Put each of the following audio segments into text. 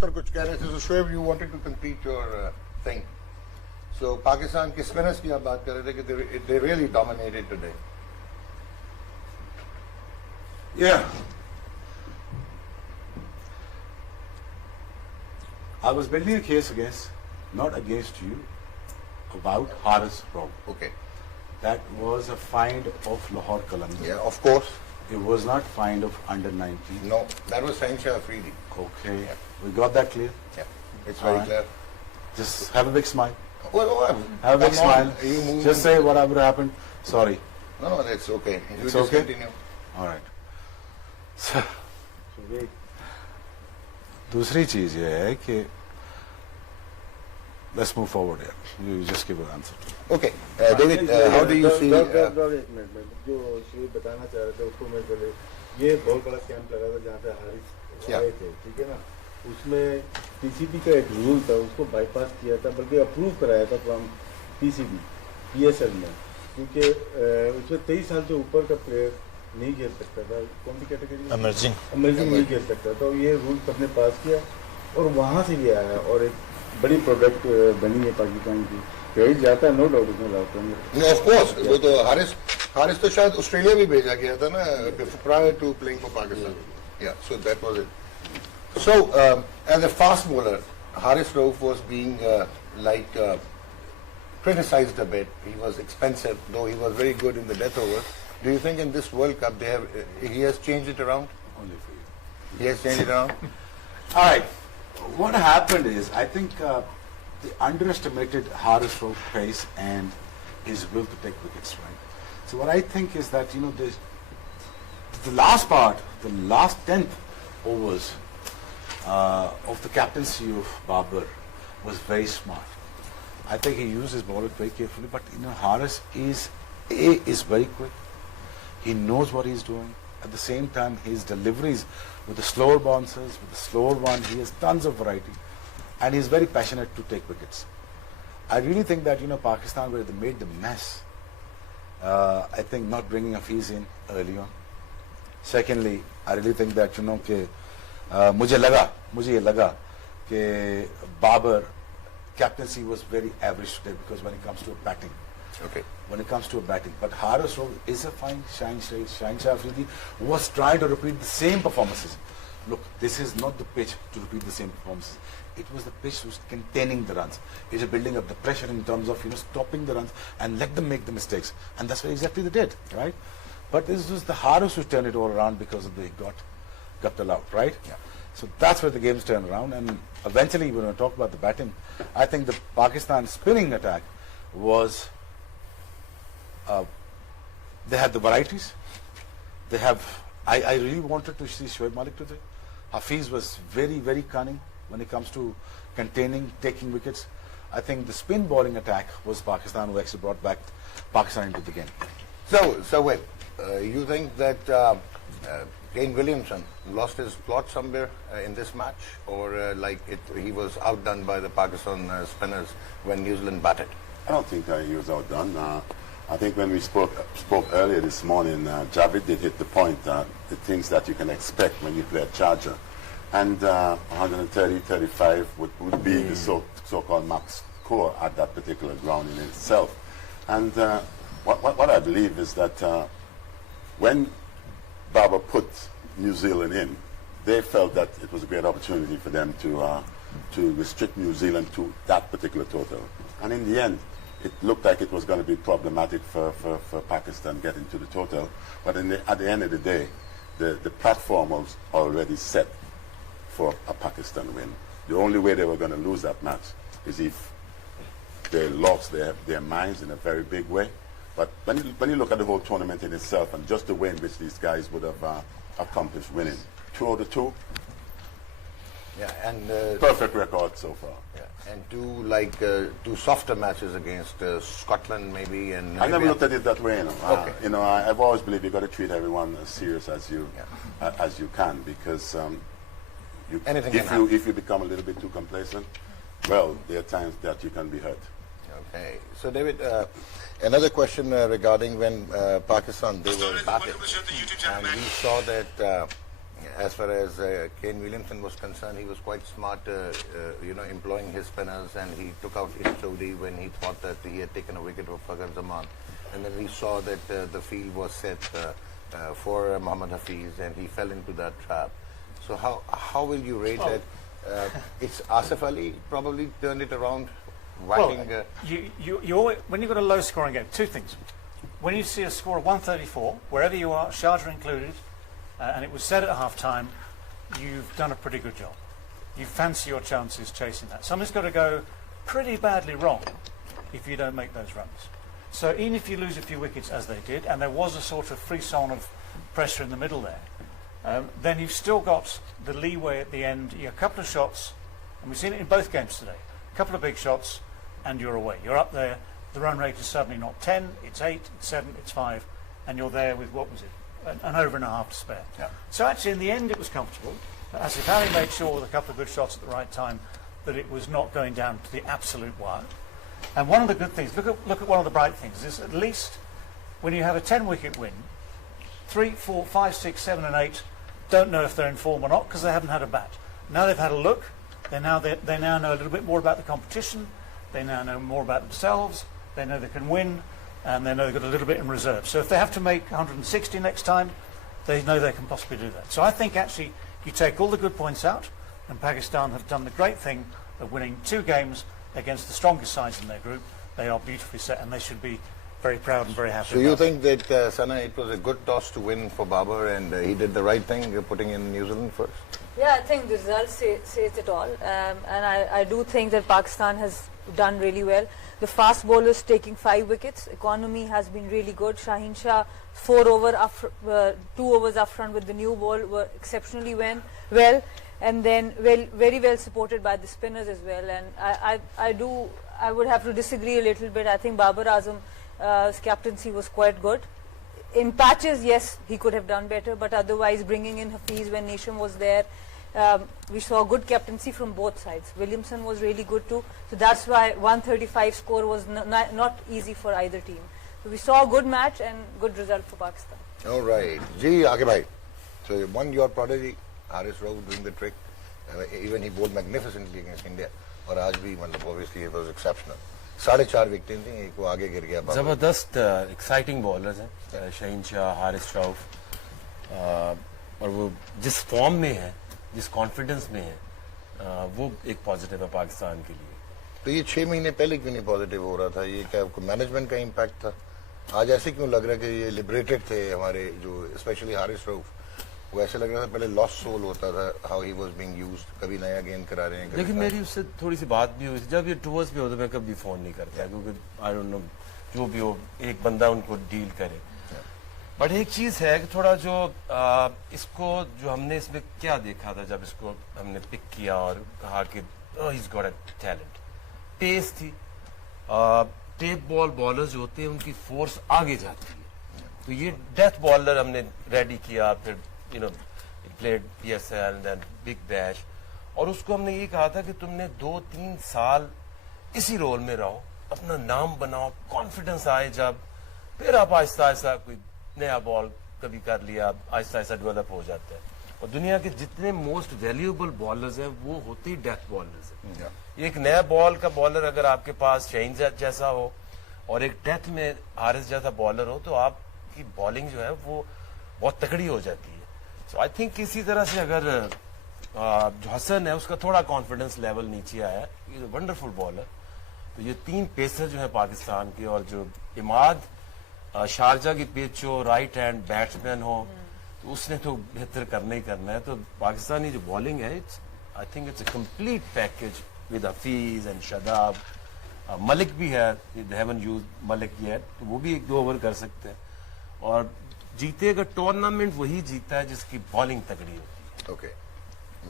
سر کچھ کہہ رہے تھے so Shoaib you wanted to complete your thing. So Pakistan کے اسپنرز کی آپ بات کر رہے تھے کہ they really dominated today. Yeah. I was building a case not against you, about Haris Rauf. Okay. That was a find of Lahore Qalandars. Yeah, of course. It was not find of under 19. No, that was Shahenshaw Afridi. Okay. Yeah. We got that clear? Yeah, it's very Alright. clear. Just have a big smile. Well, Have a big smile. You move. Just say whatever happened. Sorry. No, it's okay. You It's just okay? continue. All right. So, دوسری چیز یہ ہے کہ let's move forward here. You just give an answer. Okay. David, how do you see... ایک minute جو شریف بتانا چاہ رہے تھے اس کو میں پہلے یہ بہت بڑا کیمپ لگا تھا جہاں پہ حارث آئے تھے ٹھیک ہے نا اس میں پی سی بی کا ایک رول تھا اس کو بائی پاس کیا تھا بلکہ اپروو کرایا تھا from P C B P S L میں کیونکہ اس میں 23 سال سے اوپر کا پلیئر نہیں کھیل سکتا تھا کون سی کیٹیگری ایمرجنگ نہیں کھیل سکتا تو یہ رول سب نے پاس کیا اور وہاں سے بھی آیا اور ایک بڑی پروڈکٹ بنی ہے پاکستان کی بھیج جاتا ہے نو ڈاؤٹ اس میں لاتا No, of course. وہ تو حارث تو شاید آسٹریلیا بھی بھیجا گیا تھا نا prior to playing for Pakistan. Yeah, so that was it. So, as a fast bowler, Haris Rauf was being criticized a bit. He was expensive, though he was very good in the death overs. Do you think in this World Cup he has changed it around? Only for you. He has changed it around? All right. What happened is, I think they underestimated Haris Rauf's pace and his will to take wickets, right? So what I think is that, the last part, the last 10th overs of the captaincy of Babar was very smart. I think he used his bowler very carefully, but Haris is very quick. He knows what he's doing. At the same time, his deliveries with the slower bouncers, with the slower one, he has tons of variety. And he's very passionate to take wickets. I really think that, Pakistan, where they made the mess, I think not bringing Hafiz in early on. Secondly, I really think that, مجھے یہ لگا کہ Babar captaincy was very average today because when it comes to batting. Okay. When it comes to batting. But Haris Rauf is a fine Shahenshaw Afridi was trying to repeat the same performances. Look, this is not the pitch to repeat the same performances. It was the pitch who's containing the runs. It is building up the pressure in terms of stopping the runs and let them make the mistakes. And that's what exactly they did, right? But this was the Haris who turned it all around because they got allowed, right? Yeah. So that's where the game's turned around. And eventually, when we talk about the batting, I think the Pakistan spinning attack was... they had the varieties. They have... I really wanted to see Shoaib Malik today. Hafiz was very, very cunning when it comes to containing, taking wickets. I think the spin bowling attack was Pakistan who actually brought back Pakistan into the game. So wait, you think that Kane Williamson lost his plot somewhere in this match, or he was outdone by the Pakistan spinners when New Zealand batted? I don't think he was outdone. I think when we spoke earlier this morning, Javid did hit the point, the things that you can expect when you play a charger. And 130, 35 would be the so-called max score at that particular ground in itself. And what I believe is that when Babar put New Zealand in, they felt that it was a great opportunity for them to restrict New Zealand to that particular total. And in the end, it looked like it was going to be problematic for Pakistan getting to the total. But at the end of the day, the platform was already set for a Pakistan win. The only way they were going to lose that match is if they lost their minds in a very big way. But when you look at the whole tournament in itself and just the way in which these guys would have accomplished winning, 2 out of 2, yeah, and perfect record so far. Yeah, and two softer matches against Scotland maybe, and I never looked at it that way. Okay. I've always believed you got to treat everyone as serious as you can, because if you become a little bit too complacent, well, there are times that you can be hurt. Okay, so David, another question regarding when Pakistan they were batting, and we saw that as far as Kane Williamson was concerned, he was quite smart, employing his spinners, and he took out Irshodi when he thought that he had taken a wicket for Fakhar Zaman. And then we saw that the field was set for Mohammad Hafiz, and he fell into that trap. So how will you rate that? It's Asif Ali probably turned it around, whacking... you always, when you've got a low-scoring game, two things. When you see a score of 134, wherever you are, Sharjah included, and it was said at half-time, you've done a pretty good job. You fancy your chances chasing that. Something's got to go pretty badly wrong if you don't make those runs. So even if you lose a few wickets, as they did, and there was a sort of frisson of pressure in the middle there, then you've still got the leeway at the end. You have a couple of shots, and we've seen it in both games today. A couple of big shots, and you're away. You're up there. The run rate is suddenly not 10, it's 8, it's 7, it's 5, and you're there with, what was it, an over and a half to spare. Yeah. So actually, in the end, it was comfortable. Asif Ali made sure with a couple of good shots at the right time that it was not going down to the absolute wire. And one of the good things, look at one of the bright things, is at least when you have a 10-wicket win, 3, 4, 5, 6, 7 and 8 don't know if they're in form or not because they haven't had a bat. Now they've had a look, they now know a little bit more about the competition, they now know more about themselves, they know they can win, and they know they've got a little bit in reserve. So if they have to make 160 next time, they know they can possibly do that. So I think actually you take all the good points out, and Pakistan have done the great thing of winning 2 games against the strongest sides in their group. They are beautifully set, and they should be very proud and very happy. So you think that, Sana, it was a good toss to win for Babar, and he did the right thing, putting in New Zealand first? Yeah, I think the result says it all. And I do think that Pakistan has done really well. The fast bowlers taking 5 wickets. Economy has been really good. Shaheen Shah, 2 overs up front with the new ball were exceptionally well. And then very well supported by the spinners as well. And I would have to disagree a little bit. I think Babar Azam's captaincy was quite good. In patches, yes, he could have done better, but otherwise bringing in Hafiz when Nisham was there, we saw good captaincy from both sides. Williamson was really good too, so that's why 135 score was not easy for either team. So we saw a good match and good result for Pakistan. All right. Ji, Aage bhai. So one, your prodigy, Haris Rauf, doing the trick. Even he bowled magnificently against India. और आज भी मतलब obviously it was exceptional. 4.5 विकेटें थी, एक वो आगे गिर गया. जबरदस्त एक्साइटिंग बॉलर्स हैं शहीन शाह, हारिस रऊफ, और वो जिस फॉर्म में है, जिस कॉन्फिडेंस में है, वो एक पॉजिटिव है पाकिस्तान के लिए. तो ये 6 महीने पहले क्यों नहीं पॉजिटिव हो रहा था? ये क्या मैनेजमेंट का इम्पैक्ट था? आज ऐसे क्यों लग रहा है कि ये लिबरेटेड थे हमारे जो स्पेशली हारिस रऊफ? वो ऐसे लग रहा था पहले लॉस्ट सोल होता था, how he was being used, कभी नया गेंद करा रहे हैं. लेकिन मेरी उससे थोड़ी सी बात भी हुई थी. जब ये टूर्स पे होते मैं कभी फोन नहीं करता क्योंकि आई डोंट नो, जो भी हो एक बंदा उनको डील करे. बट एक चीज है कि थोड़ा जो इसको जो हमने इसमें क्या देखा था जब इसको हमने पिक किया और कहा कि he is got a talent, pace थी. टेप बॉल बॉलर्स जो होते हैं उनकी फोर्स आगे जाती है. तो ये डेथ बॉलर हमने रेडी किया, फिर played PSL and then Big Bash, और उसको हमने ये कहा था कि तुमने 2-3 साल इसी रोल में रहो, अपना नाम बनाओ, कॉन्फिडेंस आए जब, फिर आप आहिस्ता आहिस्ता कोई नया बॉल कभी कर लिया, आहिस्ता आहिस्ता डेवलप हो जाता है. और दुनिया के जितने मोस्ट वैल्यूएबल बॉलर्स हैं वो होते ही डेथ बॉलर्स हैं. एक नया बॉल का बॉलर अगर आपके पास शहीन जैसा हो और एक डेथ में हारिस जैसा बॉलर हो तो आपकी बॉलिंग जो है वो बहुत तकड़ी हो जाती है. सो आई थिंक इसी तरह से अगर जो हसन है उसका थोड़ा कॉन्फिडेंस लेवल नीचे आया, इज अ वंडरफुल बॉलर. तो ये 3 पेसर जो है पाकिस्तान के, और जो इमाद शारजा की पिच हो, राइट हैंड बैट्समैन हो, तो उसने तो बेहतर करना ही करना है. तो पाकिस्तानी जो बॉलिंग है, I think it's a complete package with Hafeez and Shadab. Malik भी है, they haven't used Malik yet, तो वो भी 1-2 ओवर कर सकते हैं. और जीतेगा टूर्नामेंट वही जीता है जिसकी बॉलिंग तगड़ी होती है. ओके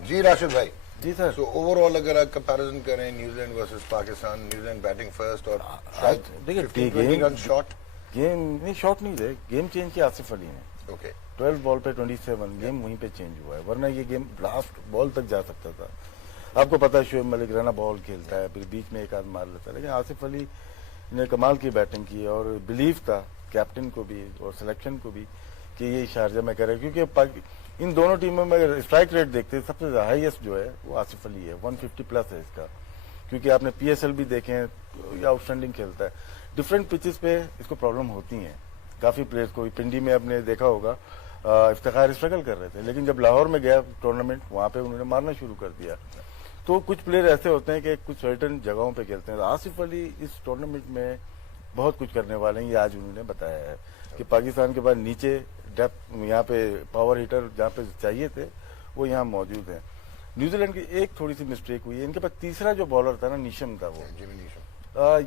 जी राशिद भाई. जी सर. सो ओवरऑल अगर आप कंपैरिजन करें New Zealand versus Pakistan, New Zealand batting first और शायद देखिए 20 रन शॉट, गेम नहीं शॉट नहीं थे, गेम चेंज किया आसिफ अली ने. ओके 12 बॉल पे 27, गेम वहीं पे चेंज हुआ है, वरना ये गेम लास्ट बॉल तक जा सकता था. आपको पता है शोएब मलिक रना बॉल खेलता है, फिर बीच में एक आदमी मार लेता है, लेकिन आसिफ अली ने कमाल की बैटिंग की और बिलीव था कैप्टन को भी और सिलेक्शन को भी कि ये शारजा में करे, क्योंकि ان دونوں ٹیموں میں اگر اسٹرائک ریٹ دیکھتے ہیں سب سے ہائیسٹ جو ہے وہ آصف علی ہے, 150 پلس ہے اس کا, کیونکہ آپ نے پی ایس ایل بھی دیکھے ہیں, یہ آؤٹ اسٹینڈنگ کھیلتا ہے. ڈفرینٹ پچز پہ اس کو پرابلم ہوتی ہیں کافی پلیئرز کو. پنڈی میں آپ نے دیکھا ہوگا افتخار اسٹرگل کر رہے تھے, لیکن جب لاہور میں گیا ٹورنامنٹ وہاں پہ انہوں نے مارنا شروع کر دیا. تو کچھ پلیئر ایسے ہوتے ہیں کہ کچھ سرٹن جگہوں پہ کھیلتے ہیں. آصف علی اس ٹورنامنٹ میں بہت کچھ کرنے والے ہیں, یہ آج انہوں نے بتایا ہے کہ پاکستان کے بعد نیچے ڈیپتھ یہاں پہ پاور ہیٹر جہاں پہ چاہیے تھے وہ یہاں موجود ہیں. نیوزی لینڈ کی ایک تھوڑی سی مسٹیک ہوئی ہے, ان کے پاس تیسرا جو بالر تھا نا نیشم تھا, وہ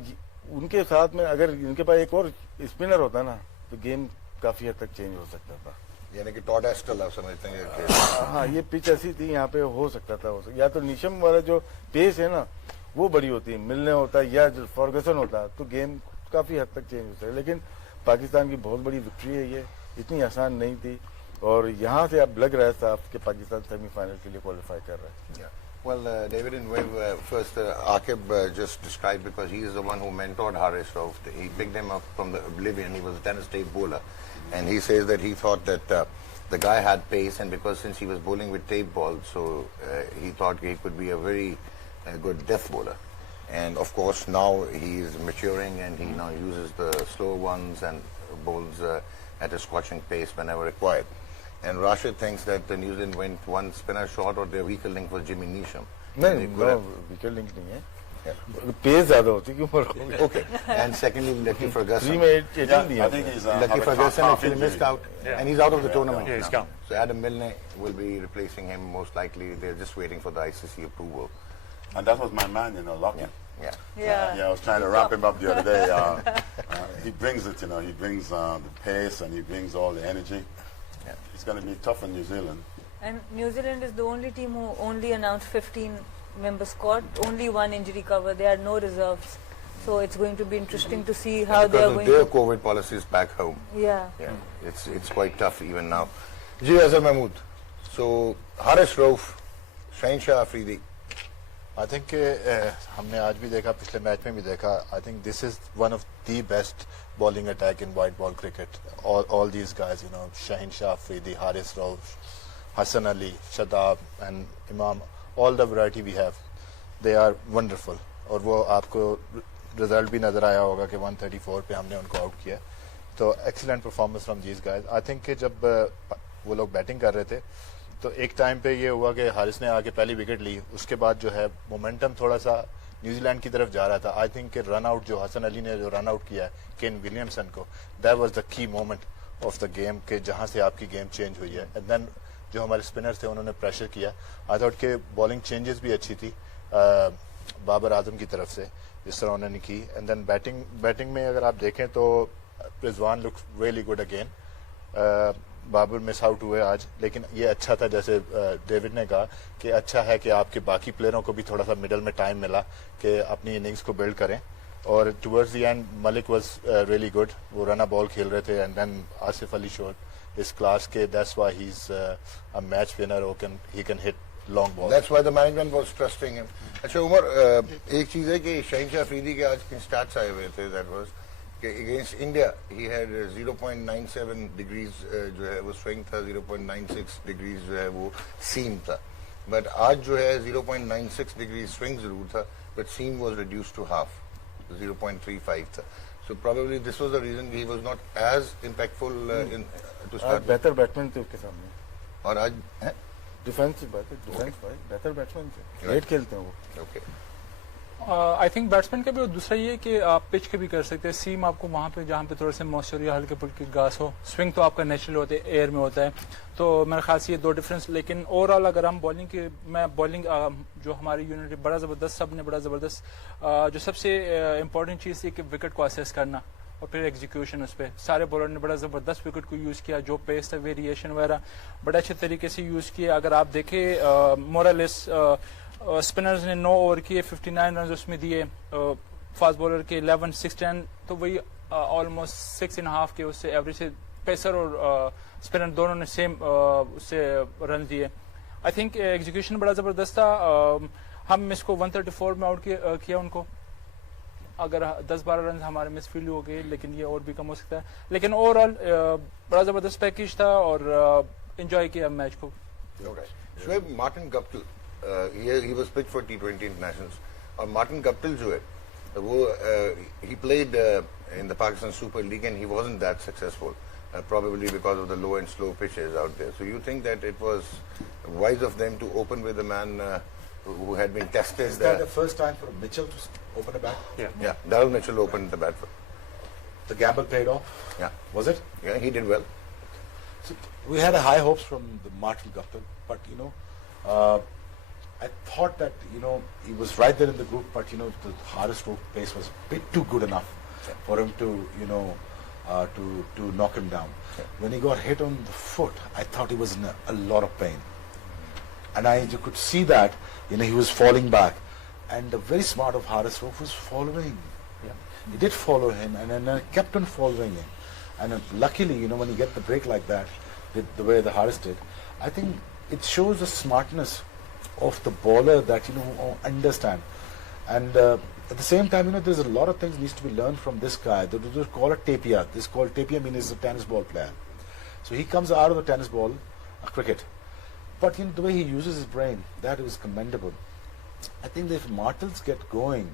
ان کے ساتھ میں اگر ان کے پاس ایک اور اسپنر ہوتا نا تو گیم کافی حد تک چینج ہو سکتا تھا. یعنی کہ ٹاڈ ایسٹل آپ سمجھتے ہیں کہ ہاں یہ پچ ایسی تھی یہاں پہ ہو سکتا تھا, یا تو نیشم والا جو پیس ہے نا وہ بڑی ہوتی ہے, ملنے ہوتا ہے یا فارگسن ہوتا تو گیم کافی حد تک چینج ہو سکتا. لیکن پاکستان کی بہت بڑی وکٹری ہے, یہ اتنی آسان نہیں تھی, اور یہاں سے اب لگ رہا ہے صاحب کہ پاکستان سیمی فائنل کے لیے کوالیفائی کر رہا ہے. Well, David and Wave, first Aqib just described, because he is the one who mentored Haris Rauf. He picked him up from the oblivion. He was a tennis tape bowler. And he says that he thought that the guy had pace, and because since he was bowling with tape balls, so he thought he could be a very good death bowler. And of course now he is maturing, and he now uses the slow ones and bowls at a scorching pace whenever required. And Rashid thinks that the New Zealand went one spinner short, or their weaker link was Jimmy Neesham. نہیں wicket link نہیں ہے, پیس زیادہ ہوتی کیوں پر. Okay. And secondly, Lucky three Ferguson. میں 18 دیا. I think he's Lucky Ferguson actually missed out, and he's out of the tournament Yeah, he's now. gone. So Adam Milne will be replacing him most likely. They're just waiting for the ICC approval. And that was my man, Lockie. Yeah. Yeah. I was trying to wrap him up the other day. He brings it, he brings the pace, and he brings all the energy. Yeah. It's going to be tough on New Zealand. And New Zealand is the only team who only announced 15-member squad, only one injury cover. There are no reserves. So it's going to be interesting to see how they are Because of going their to... COVID policies back home. Yeah. Yeah. It's quite tough even now. Ji Azhar Mahmood. So Haris Rauf, Shaheen Shah Afridi. I think کہ ہم نے آج بھی دیکھا, پچھلے match میں بھی دیکھا. I think this is one of the best bowling attack in white ball cricket. All these guys, Shaheen Shah Afridi, Haris Rauf, Hasan Ali, Shadab and Imam, all the variety we have, they are wonderful. اور وہ آپ کو رزلٹ بھی نظر آیا ہوگا کہ 134 پہ ہم نے ان کو آؤٹ کیا. تو excellent performance from these guys. I think کہ جب وہ لوگ بیٹنگ کر رہے تھے تو ایک ٹائم پہ یہ ہوا کہ حارث نے آ کے پہلی وکٹ لی, اس کے بعد جو ہے مومنٹم تھوڑا سا نیوزی لینڈ کی طرف جا رہا تھا. آئی تھنک کہ رن آؤٹ جو حسن علی نے جو رن آؤٹ کیا ہے کین ولیمسن کو, دیٹ واز دا کی مومنٹ آف دا گیم, کہ جہاں سے آپ کی گیم چینج ہوئی ہے. اینڈ دین جو ہمارے اسپنر تھے انہوں نے پریشر کیا. آئی تھاٹ کہ بالنگ چینجز بھی اچھی تھی بابر اعظم کی طرف سے جس طرح انہوں نے کی. اینڈ دین بیٹنگ میں اگر آپ دیکھیں تو Rizwan looks really good again. Babar miss out ہوئے آج, لیکن یہ اچھا تھا جیسے ڈیوڈ نے کہا کہ اچھا ہے کہ آپ کے باقی پلیئروں کو بھی تھوڑا سا مڈل میں ٹائم ملا کہ اپنی اننگز کو بلڈ کریں. اور towards the end Malik was really good, وہ رن بال کھیل رہے تھے. And then Asif Ali showed اس کلاس کے, that's why he is a match winner, he can hit long ball. That's why the management was trusting him. اچھا عمر, ایک چیز ہے کہ شاہین شاہ افریدی کے آج کے اسٹارٹس آئے ہوئے تھے. دیٹ واز کہ against India he had 0.97 degrees جو ہے وہ سوئنگ تھا, 0.96 ڈگریز جو ہے وہ سیم تھا. بٹ آج جو ہے 0.96 ڈگریز سوئنگ ضرور تھا, but seam was reduced to half, 0.35 تھا. So probably this was the reason he was not as impactful to start. بہتر بیٹسمین تھے اس کے سامنے, اور آج ڈیفینس بات ہے, ڈیفینس بہتر بیٹسمین تھے, لیٹ کھیلتے ہیں وہ. اوکے. آئی تھنک بیٹسمین کا بھی, اور دوسرا یہ کہ آپ پچ کے بھی کر سکتے ہیں. سیم آپ کو وہاں پہ جہاں پہ تھوڑے سے موئسچر یا ہلکے پھلکے گھاس ہو, سوئنگ تو آپ کا نیچرل ہوتا ہے, ایئر میں ہوتا ہے. تو میرے خیال سے یہ دو ڈفرینس. لیکن اوور آل اگر ہم بالنگ کی, میں بالنگ جو ہماری یونٹ بڑا زبردست, سب نے بڑا زبردست, جو سب سے امپورٹنٹ چیز تھی کہ وکٹ کو اسیس کرنا اور پھر ایگزیکیوشن اس پہ. سارے بالر نے بڑا زبردست وکٹ کو یوز کیا, جو پیس تھا, ویریشن وغیرہ بڑے اچھے طریقے سے یوز کیا. اگر آپ دیکھیں مورالس اسپنرز نے 9 اوور کیے, 59 رنز اس میں دیے, فاسٹ بالر کے 11 6 10, تو وہی آلموسٹ 6.5 کے اس سے ایوریج سے. پیسر اور اسپنر دونوں نے سیم اس سے رن دیے. آئی تھنک ایگزیکیوشن بڑا زبردست تھا. ہم اس کو 134 میں آؤٹ کیا ان کو. اگر 10-12 رنز ہمارے مس فیلڈ ہو گئے, لیکن یہ اور بھی کم ہو سکتا ہے. لیکن اوور آل بڑا زبردست پیکج تھا, اور انجوائے کیا میچ کو. Okay. Shoaib, Martin Guptill, he was picked for T20 internationals. اور Martin Guptill جو ہے وہ he played in the Pakistan Super League and he wasn't that successful, probably because of the low and slow pitches out there. So you think that it was wise of them to open with a man who had been tested? Is that the first time for Mitchell to open a bat? Yeah, Darryl Mitchell opened the bat for. The gamble paid off? Yeah. Was it? Yeah, he did well. So we had high hopes from the Martin Guptill, but I thought that he was right there in the group, but the hardest stroke pace was a bit too good enough for him to to knock him down. When he got hit on the foot, I thought he was in a lot of pain, and you could see that he was falling back, and the very smart of Haris Rauf was following. He did follow him, and then kept on following him, and luckily when you get the break like that, the way the Haris did, I think it shows the smartness of the bowler that who understand, and at the same time there's a lot of things needs to be learned from this guy. They call it Tapia. This called Tapia means he's a tennis ball player, so he comes out of the tennis ball cricket, but the way he uses his brain, that is commendable. I think that if Martins get going,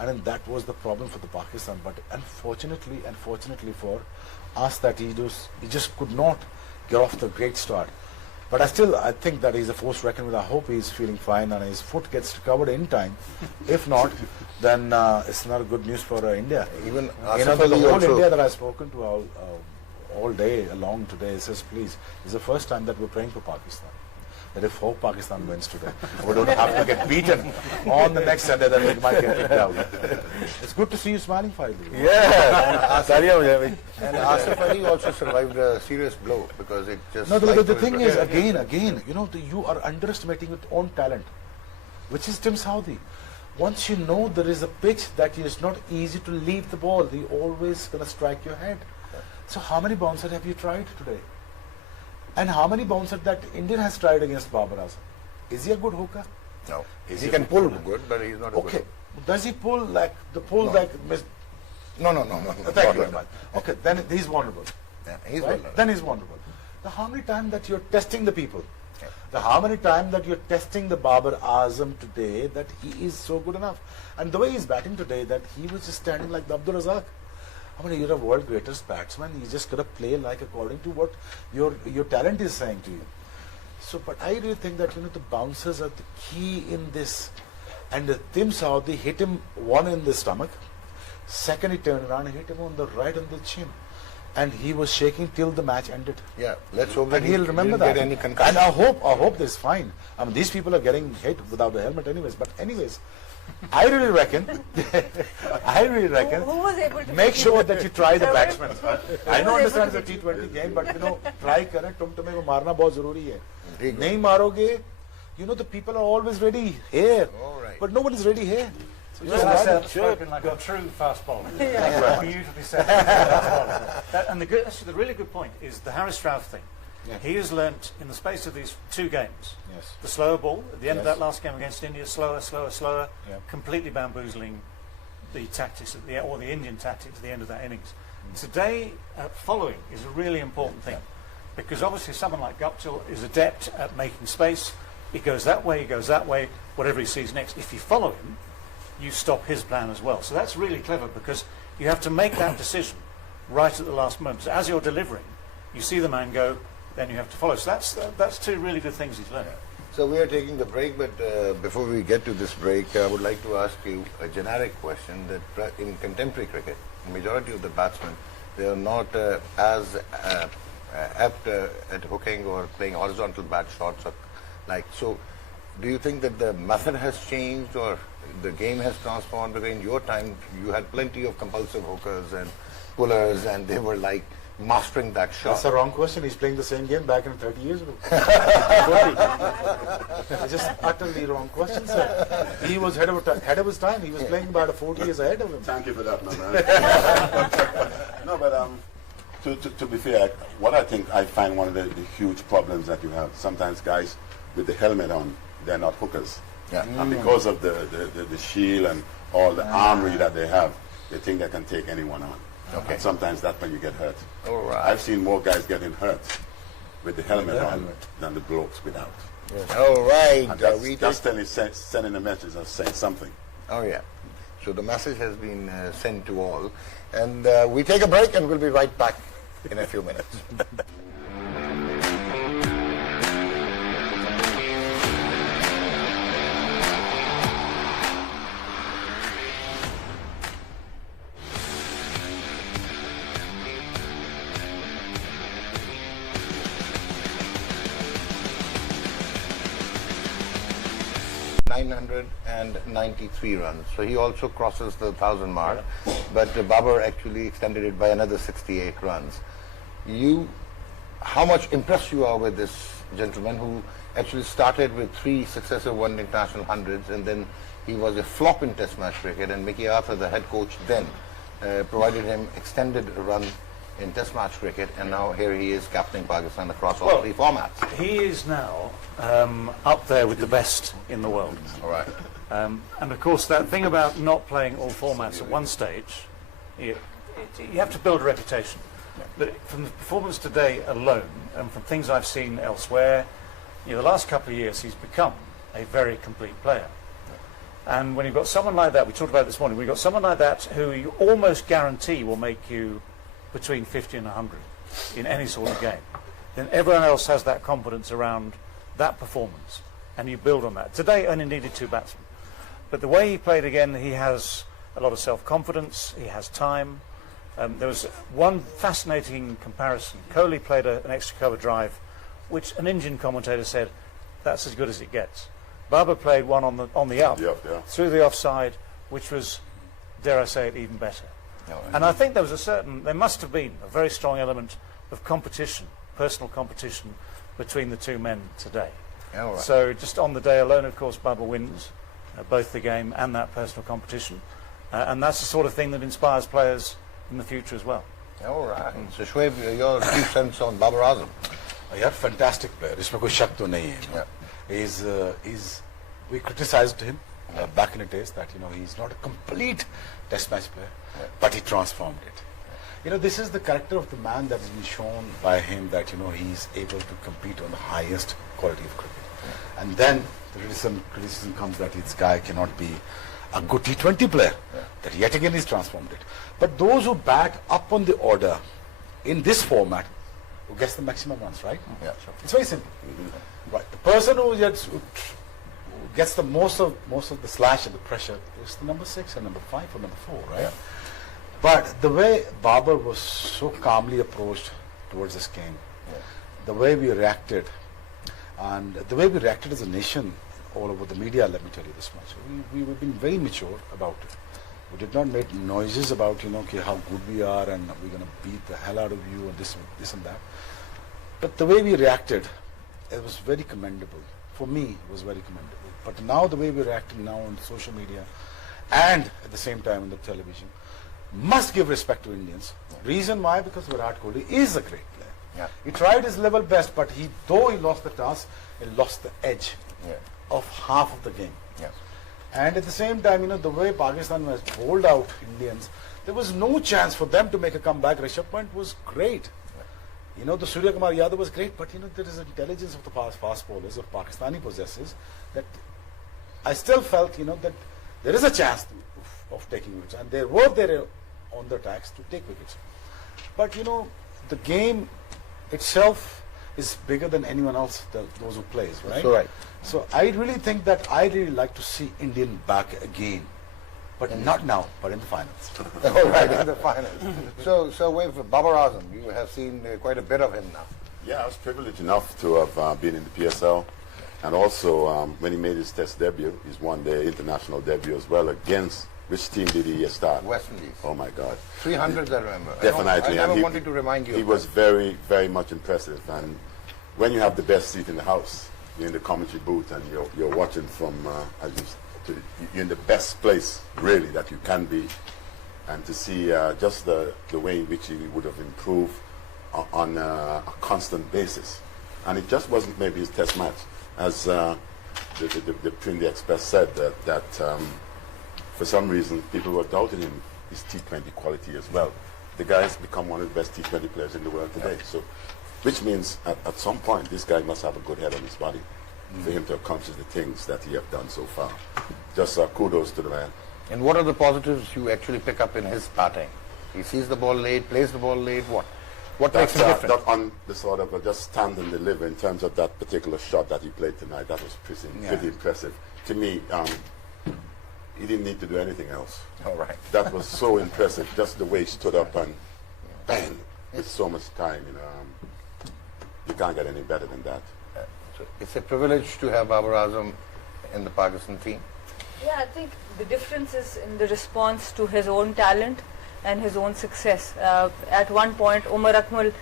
and then that was the problem for the Pakistan, but unfortunately for us that he just could not get off the great start. But I think that he's a force to reckon with. I hope he's feeling fine and his foot gets recovered in time. If not, then it's not good news for India. Even the whole India that I've spoken to all day along today says, please, it's the first time that we're praying for Pakistan. That if hope Pakistan wins today, we don't have to get beaten on the next Sunday, then we might get kicked out. It's good to see you smiling, Failu. Yeah. And Asif Ali also survived a serious blow because it just... No, the thing is, again, you are underestimating your own talent, which is Tim Southee. Once you know there is a pitch that is not easy to leave the ball, they always going to strike your head. So how many bouncers have you tried today? And how many bouncers that Indian has tried against Babar Azam? Is he a good hooker? No. He can pull good, but he's not a good hooker. Does he pull like the pull like... No. Thank you very much. Okay, then he's vulnerable. Yeah, he's right? vulnerable. Then he's vulnerable. Now, how many times that you're testing the people? How many times that you're testing the Babar Azam today that he is so good enough? And the way he's batting today, that he was just standing like the Abdul Razak. I mean, you're a world greatest batsman. You just gotta play like according to what your talent is saying to you. So, but I really think that the bouncers are the key in this. And Tim Southee hit him one in the stomach. Second, he turned around and hit him on the right on the chin, and he was shaking till the match ended. Yeah, let's hope that he'll remember that. Get any concussion. And I hope this is fine. I mean, these people are getting hit without a helmet, anyways. But anyways. I really reckon. Who was able to make sure that you try the batsman. I don't understand the T20 game, but try करें. तुम्हें को मारना बहुत जरूरी है. नहीं मारोगे, the people are always ready here, but no one is ready here. So just spoken like a true fast bowler. Beautifully said. Fast bowler. And the really good point is the Haris Rauf thing. Yeah. He has learnt in the space of these two games, the slower ball at the end of that last game against India, slower, completely bamboozling the tactics or the Indian tactics at the end of that innings. Today, following is a really important thing, because obviously someone like Guptill is adept at making space. He goes that way, whatever he sees next. If you follow him, you stop his plan as well. So that's really clever, because you have to make that decision right at the last moment. So as you're delivering, you see the man go, then you have to follow. So that's two really good things he's learned. So we are taking the break, but before we get to this break, I would like to ask you a generic question that in contemporary cricket, the majority of the batsmen, they are not as apt at hooking or playing horizontal bat shots. So do you think that the method has changed or the game has transformed? Because in your time, you had plenty of compulsive hookers and pullers, and they were like mastering that shot. That's the wrong question. He's playing the same game back in 30 years ago. It's just utterly wrong question, sir. He was ahead of his time. He was playing about 40 years ahead of him. Thank you for that, my man. No, but to be fair, what I find one of the huge problems that you have, sometimes guys with the helmet on, they're not hookers. Yeah. And because of the shield and all the armory that they have, they think they can take anyone on. Okay. And sometimes that's when you get hurt. All right. I've seen more guys getting hurt with the helmet on than the blokes without. All right. And that's sending a message of saying something. Oh, yeah. So the message has been sent to all. And we take a break and we'll be right back in a few minutes. .993 runs, so he also crosses the 1,000 mark, but Babar actually extended it by another 68 runs. How much impressed you are with this gentleman who actually started with 3 successive one international hundreds, and then he was a flop in Test match cricket, and Mickey Arthur, the head coach then, provided him extended run in Test match cricket, and now here he is captaining Pakistan across all 3 formats. He is now up there with the best in the world. All right. And of course, that thing about not playing all formats at one stage, you have to build a reputation. But from the performance today alone, and from things I've seen elsewhere, the last couple of years, he's become a very complete player. And when you've got someone like that, we talked about it this morning, we've got someone like that who you almost guarantee will make you between 50 and 100 in any sort of game, then everyone else has that confidence around that performance, and you build on that. Today only needed 2 batsmen, but the way he played again, he has a lot of self-confidence, he has time. There was one fascinating comparison. Kohli played an extra cover drive, which an Indian commentator said, that's as good as it gets. Babar played one on the up, through the offside, which was, dare I say it, even better. And I think there must have been a very strong element of competition, personal competition, between the 2 men today. Oh, right. So just on the day alone, of course, Babar wins both the game and that personal competition. And that's the sort of thing that inspires players in the future as well. All right. So Shoaib, your 2 cents on Babar Azam. Yeah, fantastic player. इसमें कोई शक तो नहीं है. We criticized him back in the days that he's not a complete Test match player, but he transformed it. This is the character of the man that has been shown by him that he's able to compete on the highest quality of cricket. And then the criticism comes that this guy cannot be a good T20 player. That yet again he's transformed it. But those who bat up on the order in this format, who gets the maximum runs, right? Yeah, sure. It's very simple. Right. The person who gets the most of the slash and the pressure is the number 6 and number 5 or number 4, right? Yeah. But the way Babar was so calmly approached towards this game, the way we reacted, and the way we reacted as a nation all over the media, let me tell you this much, we've been very mature about it. We did not make noises about, how good we are and we're going to beat the hell out of you and this and that. But the way we reacted, it was very commendable. For me, it was very commendable. But now the way we're reacting now on social media and at the same time on the television must give respect to Indians. Reason why? Because Virat Kohli is a great player. Yeah. He tried his level best, but though he lost the task, he lost the edge of half of the game. Yes. And at the same time, the way Pakistan has bowled out Indians, there was no chance for them to make a comeback. Rishabh Pant was great. The Surya Kumar Yadav was great, but there is intelligence of the fast bowlers, of Pakistani possessors, that I still felt, that there is a chance of taking wickets, and they were there on the attacks to take wickets. But the game itself is bigger than anyone else, those who plays, right? That's right. So I really think that I really like to see Indian back again, but not now, but in the finals. All right, in the finals. So with Babar Azam, you have seen quite a bit of him now. Yeah, I was privileged enough to have been in the PSL. And also, when he made his Test debut, he's won the international debut as well against, which team did he start? West Indies. Oh my God. 300s, I remember. Definitely. I never wanted to remind you. He was very, very much impressive. And when you have the best seat in the house, you're in the commentary booth and you're watching from, you're in the best place, really, that you can be. And to see just the way in which he would have improved on a constant basis. And it just wasn't maybe his Test match. As the Print Express said, that for some reason people were doubting him, his T20 quality as well. The guy has become one of the best T20 players in the world today. So which means at some point this guy must have a good head on his body for him to accomplish the things that he have done so far. Just kudos to the man. And what are the positives you actually pick up in his batting? He sees the ball late, plays the ball late, what makes him different? That on the sort of just stand and deliver in terms of that particular shot that he played tonight, that was pretty impressive. To me, he didn't need to do anything else. All right. That was so impressive, just the way he stood up and bang, with so much time. You can't get any better than that. So it's a privilege to have Babar Azam in the Pakistan team. Yeah, I think the difference is in the response to his own talent and his own success. At one point, Umar Akmal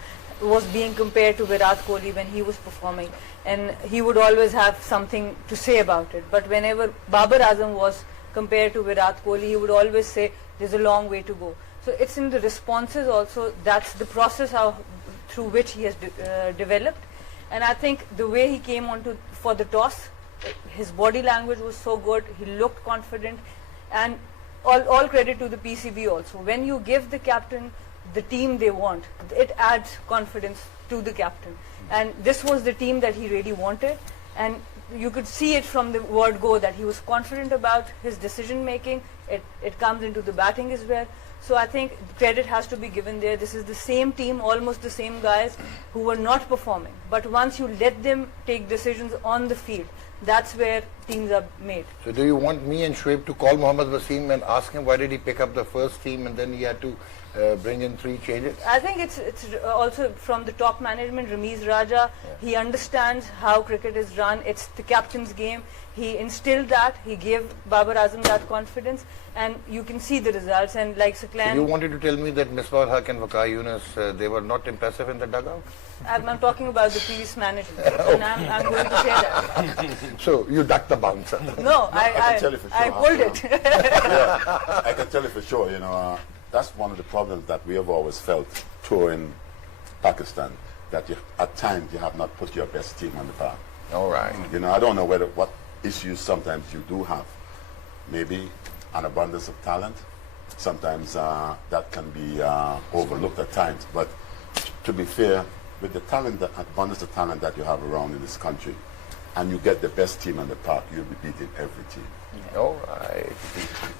was being compared to Virat Kohli when he was performing, and he would always have something to say about it. But whenever Babar Azam was compared to Virat Kohli, he would always say there's a long way to go. So it's in the responses also, that's the process through which he has developed. And I think the way he came on for the toss, his body language was so good, he looked confident, and all credit to the PCB also. When you give the captain the team they want, it adds confidence to the captain. And this was the team that he really wanted, and you could see it from the word go that he was confident about his decision making. It comes into the batting as well. So I think credit has to be given there. This is the same team, almost the same guys who were not performing. But once you let them take decisions on the field, that's where teams are made. So do you want me and Shoaib to call Mohammad Wasim and ask him why did he pick up the first team and then he had to bring in 3 changes? I think it's also from the top management, Ramiz Raja. He understands how cricket is run. It's the captain's game. He instilled that. He gave Babar Azam that confidence, and you can see the results. And like Saklan, So you wanted to tell me that Misbah Haq and Waqar Yunus, they were not impressive in the dugout? I'm talking about the previous management, and I'm going to say that. So you ducked the bouncer. No, I can tell you for sure. I pulled it. Yeah, I can tell you for sure, that's one of the problems that we have always felt touring Pakistan, that at times you have not put your best team on the park. All right. I don't know what issues sometimes you do have. Maybe an abundance of talent. Sometimes that can be overlooked at times. But to be fair, with the abundance of talent that you have around in this country, and you get the best team on the park, you'll be beating every team. All right.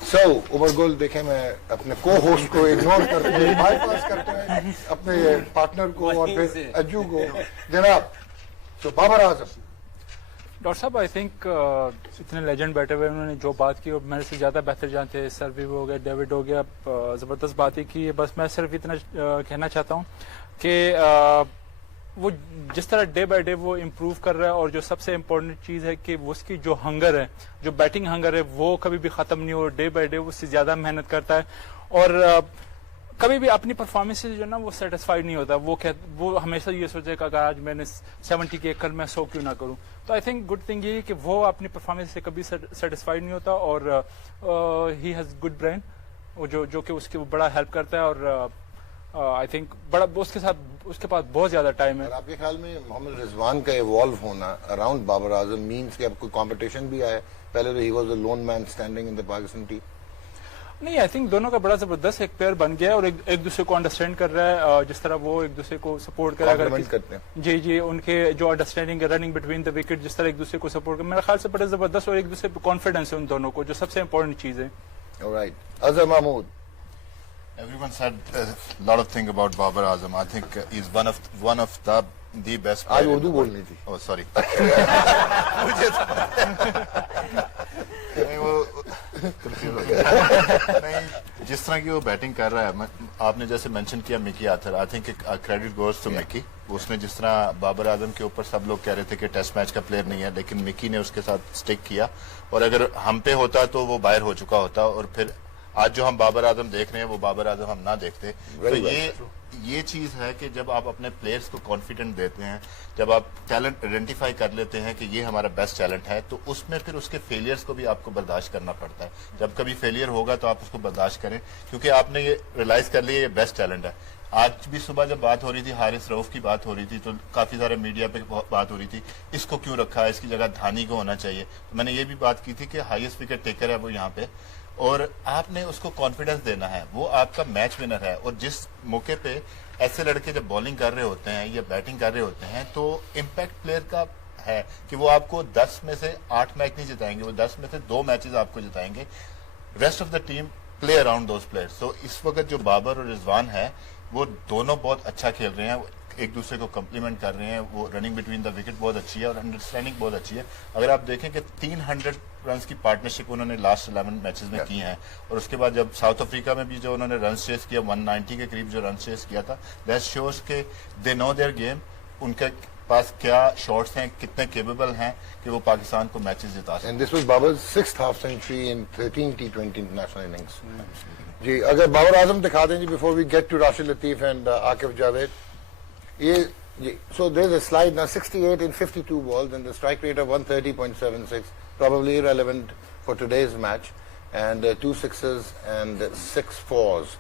So, Umar Gul, देखें मैं अपने co-host को ignore करते हुए bypass करते हुए अपने partner को और फिर अज्जू को जनाब. So, Babar Azam. डॉक्टर साहब आई थिंक इतने लेजेंड बैठे हुए उन्होंने जो बात की वो मेरे से ज़्यादा बेहतर जानते हैं. सर्वी हो गया, डेविड हो गया, ज़बरदस्त बात ही की है. बस मैं सिर्फ इतना कहना चाहता हूँ कि वो जिस तरह डे बाय डे वो इम्प्रूव कर रहा है, और जो सबसे इम्पोर्टेंट चीज़ है कि उसकी जो हंगर है, जो बैटिंग हंगर है, वो कभी भी ख़त्म नहीं हो. डे बाय डे उससे ज़्यादा मेहनत करता है और कभी भी अपनी परफॉर्मेंस से जो ना वो सेटिस्फाइड नहीं होता. वो हमेशा ये सोचेगा अगर आज मैंने 70 किए कल मैं 100 क्यों ना करूं. तो आई थिंक गुड थिंग ये है कि वो अपनी परफॉर्मेंस से कभी सेटिस्फाइड नहीं होता और ही हैज़ गुड ब्रेन, जो कि उसकी बड़ा हेल्प करता है. और आई थिंक बड़ा उसके पास बहुत ज्यादा टाइम है. आपके ख्याल में मोहम्मद रिजवान का इवॉल्व होना अराउंड बाबर आजम मीन्स कि अब कोई कंपटीशन भी आया? पहले तो he was the loan man standing in the Pakistan team. नहीं, आई थिंक दोनों का बड़ा जबरदस्त एक पेयर बन गया है और एक दूसरे को अंडरस्टैंड कर रहा है. जिस तरह वो एक दूसरे को सपोर्ट कर रहा है, जी उनके जो अंडरस्टैंडिंग है रनिंग बिटवीन द विकेट, जिस तरह एक दूसरे को सपोर्ट कर, मेरे ख्याल से बड़ा जबरदस्त और एक दूसरे पर कॉन्फिडेंस है उन दोनों को, जो सबसे इंपॉर्टेंट चीज है. Alright. Azhar Mahmood. Everyone said a lot of things about Babar Azam. I think he's one of the best. आज उर्दू बोलनी थी. Oh, sorry. नहीं, वो नहीं, जिस तरह की वो बैटिंग कर रहा है, आपने जैसे मेंशन किया Mickey Arthur, I think credit goes to Mickey. उसने जिस तरह बाबर आजम के ऊपर सब लोग कह रहे थे कि टेस्ट मैच का प्लेयर नहीं है, लेकिन मिकी ने उसके साथ स्टिक किया, और अगर हम पे होता तो वो बाहर हो चुका होता. और फिर आज जो हम बाबर आजम देख रहे हैं वो बाबर आजम हम ना देखते. तो ये चीज है कि जब आप अपने प्लेयर्स को कॉन्फिडेंट देते हैं, जब आप टैलेंट आइडेंटिफाई कर लेते हैं कि ये हमारा बेस्ट टैलेंट है, तो उसमें फिर उसके फेलियर्स को भी आपको बर्दाश्त करना पड़ता है. जब कभी फेलियर होगा तो आप उसको बर्दाश्त करें, क्योंकि आपने ये रियलाइज कर लिया ये बेस्ट टैलेंट है. आज भी सुबह जब बात हो रही थी, हारिस रऊफ की बात हो रही थी, तो काफी सारे मीडिया पे बात हो रही थी इसको क्यों रखा है, इसकी जगह धानी को होना चाहिए. तो मैंने ये भी बात की थी कि हाईएस्ट विकेट टेकर है वो यहाँ पे, اور آپ نے اس کو کانفیڈنس دینا ہے. وہ آپ کا میچ ونر ہے. اور جس موقع پہ ایسے لڑکے جب بالنگ کر رہے ہوتے ہیں یا بیٹنگ کر رہے ہوتے ہیں تو امپیکٹ پلیئر کا ہے کہ وہ آپ کو 10 میں سے 8 میچ نہیں جتائیں گے, وہ 10 میں سے 2 میچز آپ کو جتائیں گے. Rest of the team play around those player. سو اس وقت جو بابر اور رضوان ہے وہ دونوں بہت اچھا کھیل رہے ہیں, ایک دوسرے کو کمپلیمنٹ کر رہے ہیں. وہ رننگ بٹوین دا وکٹ بہت اچھی ہے اور انڈرسٹینڈنگ بہت اچھی ہے. اگر آپ دیکھیں کہ 300 رنز کی پارٹنرشپ انہوں نے لاسٹ 11 میچز میں کی ہیں, اور اس کے بعد جب ساؤتھ افریقہ میں بھی جو انہوں نے رنز چیس کیا 190 کے قریب جو رنز چیس کیا تھا, دیٹ شوز کہ دے نو دیئر گیم. ان کے پاس کیا شاٹس ہیں, کتنے کیپیبل ہیں کہ وہ پاکستان کو میچز جتا سکیں. And this was Babar's 6th half century in 13 T20 international innings. جی اگر بابر اعظم دکھا دیں جی before we get to Rashid Latif and Akif Javed. So there's a slide now, 68 in 52 balls and the strike rate of 130.76, probably irrelevant for today's match, and 2 sixes and 6 fours.